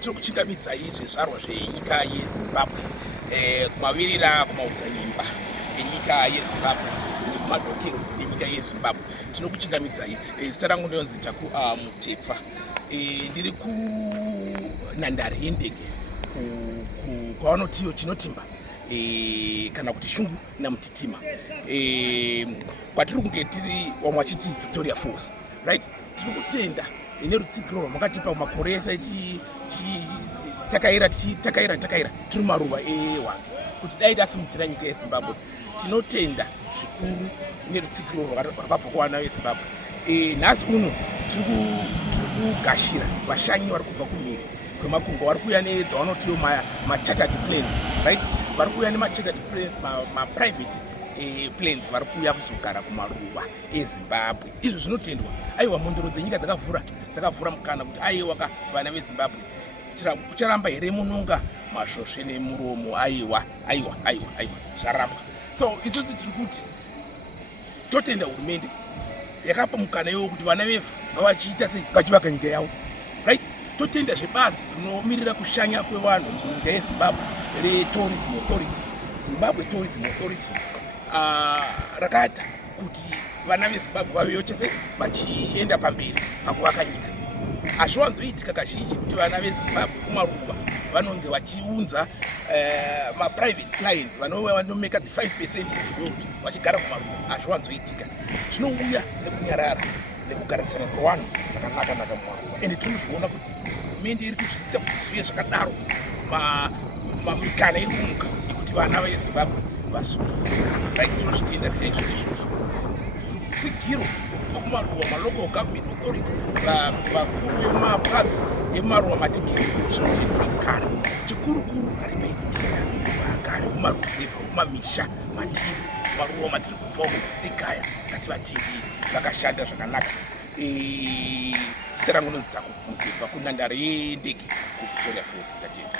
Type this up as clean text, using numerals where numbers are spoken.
tiri kuchingamidzai zvizvarwa zvenyika yeZimbabwe kumavirira kumaodzanyemba enyika yeZimbabwe nekumadokero enyika yeZimbabwe. Tinokuchingamidzai. Zita rangu ndinonzi Taku Mutepfa. Ndiri kunhandare yendege kwavanotiyo Chinotimba kana kuti Shungu naMutitima, kwatiri kunge tiri wamwe wachiti Victoria Falls, right? Tiri kutenda nerutsigiro rwamakatipa makore ese takaira tiri maruva ewange kuti dai tasimudzira nyika yeZimbabwe. Tinotenda zvikuru nerutsigiro rwakabva kuvana veZimbabwe. Nhasi uno tiri kugashira vashanyi vari kubva kumhiri kwemakungwa, vari kuuya nedzavanotiwo machartered planes, right? Vari kuuya nemachartered planes, maprivate planes, vari kuuya kuzogara kumaruva eZimbabwe. Izvo zvinotendwa. Aiwa, mondoro dzenyika dzakavhura mukana kuti aiwa vana veZimbabwe kucharamba here mununga masvosve nemuromo. Aiwa, zvaramba. So isusu tiri kuti totenda hurumende yakapa mukana iwo kuti vana vefu ngavachiita sei, ngachivaka nyika yavo, right? Totenda zvebazi rinomirira kushanya kwevanhu munyika yeZimbabwe reTourism Authority, Zimbabwe Tourism Authority, rakata kuti vana veZimbabwe vavewo chese vachienda pamberi pakuvaka nyika. Hazviwanzoitika kazhinji kuti vana veZimbabwe kumaruva vanonge vachiunza maprivate clients vanomeka the 5% in the world vachigara kumaruva. Hazviwanzoitika. Zvinouya nekunyarara nekugarisana kwevanhu zvakanaka mumaruva, ende tinozviona kuti hurumende iri kuzviita kuti zvive zvakadaro. Mikana iri kumuka yekuti vana veZimbabwe vasumuke, right? Tinozvitenda chaizvo izvozvo. Tsigiro kubva kumaruva, malocal government authority, vakuru vemapazi emaruva matigere, zvinotendwa zvakare. Chikuru ari paikutenda vagari vemaruzevha vemamisha matiri, maruva matiri kubvawo egaya, ngativatendei, vakashanda zvakanaka. Zita rangu ndinonzi Taku Mutepfa, kunhandare yendege kuVictoria Falls. Ndatenda.